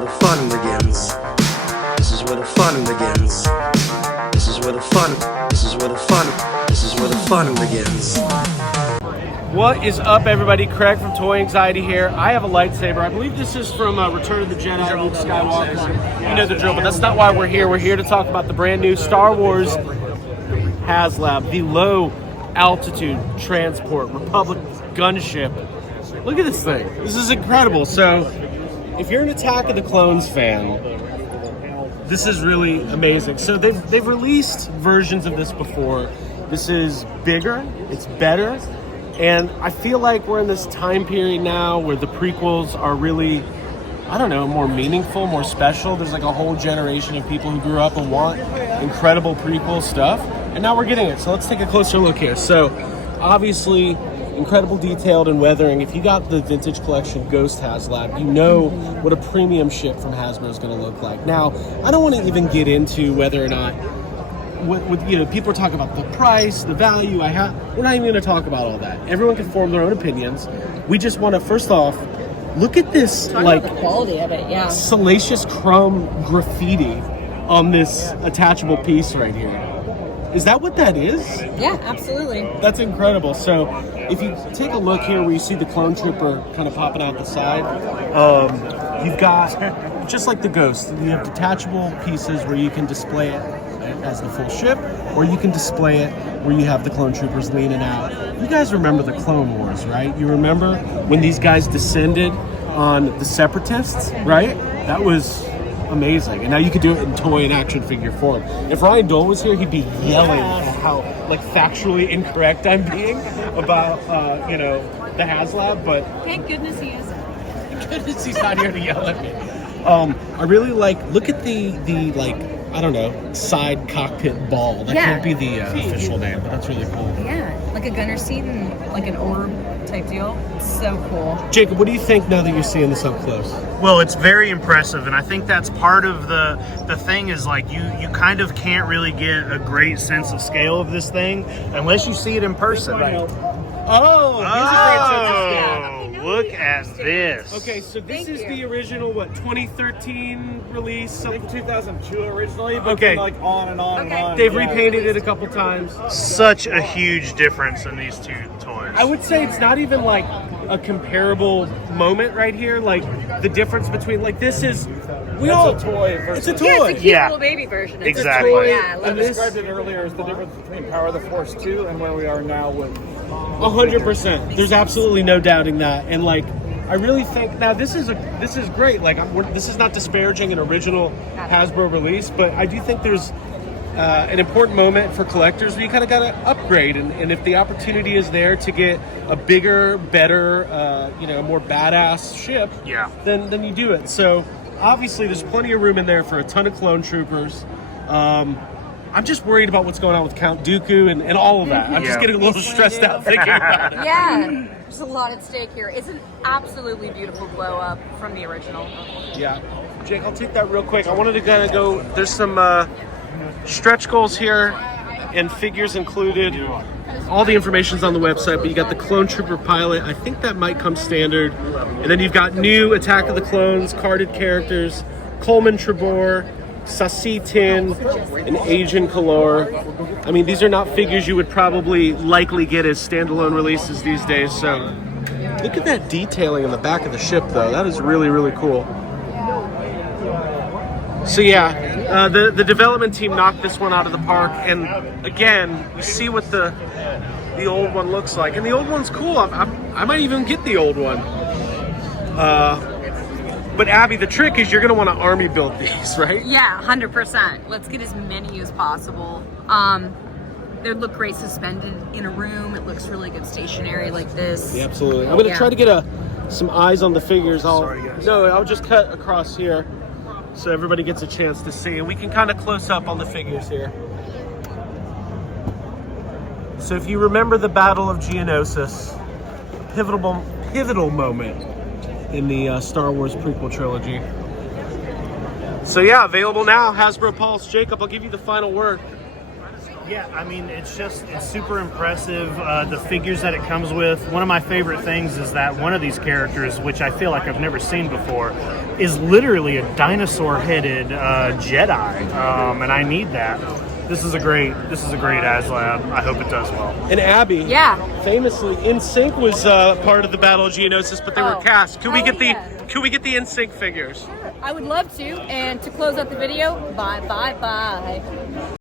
where the fun begins. This is where the fun begins. This is where the fun, this is where the fun, this is where the fun begins. What is up, everybody? Craig from Toy Anxiety here. I have a lightsaber. I believe this is from Return of the Jedi, Luke Skywalker. You know the drill, but that's not why we're here. We're here to talk about the brand new Star Wars HasLab, the low altitude transport Republic gunship. Look at this thing. This is incredible. So, if you're an Attack of the Clones fan, this is really amazing. So they've released versions of this before. This is bigger, it's better, and I feel like we're in this time period now where the prequels are really, I don't know, more meaningful, more special. There's like a whole generation of people who grew up and want incredible prequel stuff, and now we're getting it. So let's take a closer look here. So obviously, incredible detailed and weathering. If you got the vintage collection Ghost HasLab, you know what a premium ship from Hasbro is going to look like. Now, I don't want to even get into whether or not, people are talking about the price, the value. We're not even going to talk about all that. Everyone can form their own opinions. We just want to, first off, look at this talk about the quality of it, yeah. Salacious chrome graffiti on this attachable piece right here. Is that what that is? Yeah, absolutely. That's incredible. So if you take a look here where you see the clone trooper kind of popping out the side, you've got, just like the Ghost, you have detachable pieces where you can display it as the full ship, or you can display it where you have the clone troopers leaning out. You guys remember the Clone Wars, right? You remember when these guys descended on the Separatists, right? That was amazing. And now you could do it in toy and action figure form. If Ryan Dole was here, he'd be yelling at how factually incorrect I'm being about the HasLab, but Thank goodness he is. Thank goodness he's not here to yell at me. I really look at the I don't know, side cockpit ball. That can't be the official name, but that's really cool. Yeah, like a gunner seat and like an orb type deal. So cool. Jacob, what do you think now that you're seeing this up close? Well, it's very impressive, and I think that's part of the thing is you kind of can't really get a great sense of scale of this thing unless you see it in person. Right. Look at this. Okay, so this is the original, 2013 release? I think 2002 originally, but okay. then on and on and on. They've repainted it a couple times. Such a huge difference in these two toys. I would say it's not even like a comparable moment right here. Like the difference between this is a toy version. It's a toy. Yeah, it's a cute little baby version. It's exactly. A toy. Yeah, I described it earlier as the difference between Power of the Force 2 and where we are now with 100%. There's absolutely no doubting that. And I really think now this is great. This is not disparaging an original Hasbro release, but I do think there's an important moment for collectors where you kind of got to upgrade, and if the opportunity is there to get a bigger, better, more badass ship, then you do it. So obviously there's plenty of room in there for a ton of clone troopers. I'm just worried about what's going on with Count Dooku and all of that. I'm just getting a little stressed out thinking about it. Yeah, there's a lot at stake here. It's an absolutely beautiful glow up from the original. Yeah. Jake, I'll take that real quick. I wanted to kind of go, there's some stretch goals here and figures included. All the information's on the website, but you got the Clone Trooper pilot. I think that might come standard. And then you've got new Attack of the Clones carded characters, Coleman Trebor, Saci Tin, and Agent Kalor. I mean, these are not figures you would probably likely get as standalone releases these days. So look at that detailing in the back of the ship, though. That is really, really cool. So yeah, the development team knocked this one out of the park. And again, you see what the old one looks like. And the old one's cool. I might even get the old one. But Abby, the trick is you're going to want to army build these, right? Yeah, 100%. Let's get as many as possible. They look great suspended in a room. It looks really good stationary like this. Yeah, absolutely. I'm going to try to get some eyes on the figures. I'll just cut across here so everybody gets a chance to see. And we can kind of close up on the figures here. So if you remember the Battle of Geonosis, pivotal moment in the Star Wars prequel trilogy. So yeah, available now, Hasbro Pulse. Jacob, I'll give you the final word. Yeah, I mean, it's super impressive. The figures that it comes with. One of my favorite things is that one of these characters, which I feel like I've never seen before, is literally a dinosaur-headed Jedi, and I need that. This is a great HasLab. I hope it does well. And Abby, Yeah. famously, NSYNC was part of the Battle of Geonosis, but they were Oh, cast. Can we hell get yeah. the NSYNC figures? I would love to. And to close out the video, bye.